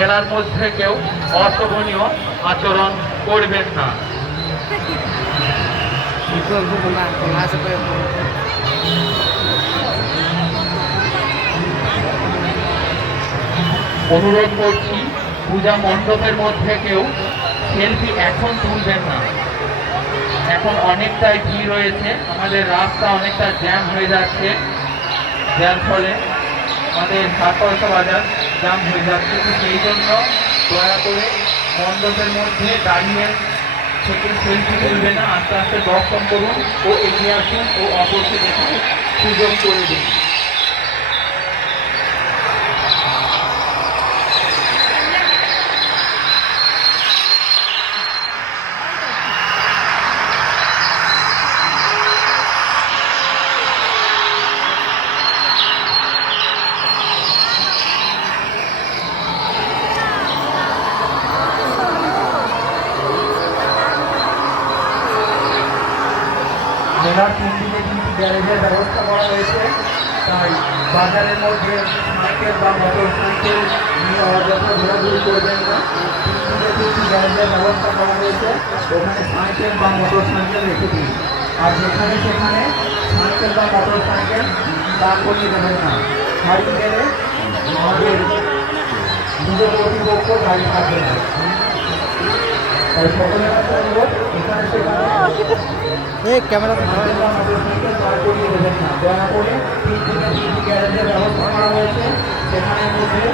মেলার মধ্যে কেউ অশোভনীয় আচরণ করবেন না। অনুরোধ করছি, পূজা মণ্ডপের মধ্যে কেউ সেলফি এখন তুলবেন না। এখন অনেকটাই ভিড় রয়েছে, আমাদের রাস্তা অনেকটা জ্যাম হয়ে যাচ্ছে, যার ফলে আমাদের সাতরসা বাজার জ্যাম হয়ে যাচ্ছে। সেই জন্য দয়া করে মণ্ডপের মধ্যে দাঁড়িয়ে থেকে সেলফি তুলবে না, আস্তে আস্তে দর্শন করুন ও এগিয়ে আসুন ও অপরকে দেখার সুযোগ করে দিন। মেলার তিনদিকে কিন্তু গ্যারেজের ব্যবস্থা করা হয়েছে, তাই বাজারের মধ্যে সাইকেল বা মোটর সাইকেল নিয়ে অযথা ঘোরাঘুরি করবেন না। তিনদিকে কিন্তু গ্যারেজের ব্যবস্থা করা হয়েছে, ওখানে সাইকেল বা মোটর সাইকেল রেখে দিন। আর যেখানে সেখানে সাইকেল বা মোটর সাইকেল দাঁড় করিয়ে দেবেন না। গাড়ি গেলে আমাদের নিজের কর্তৃপক্ষ গাড়ি থাকবে না। তাই সকলের কাছে অনুরোধ, এখানে সেখানে ক্যামেরা দয়া করে গ্যারেজের ব্যবস্থা করা হয়েছে, সেখানে মধ্যে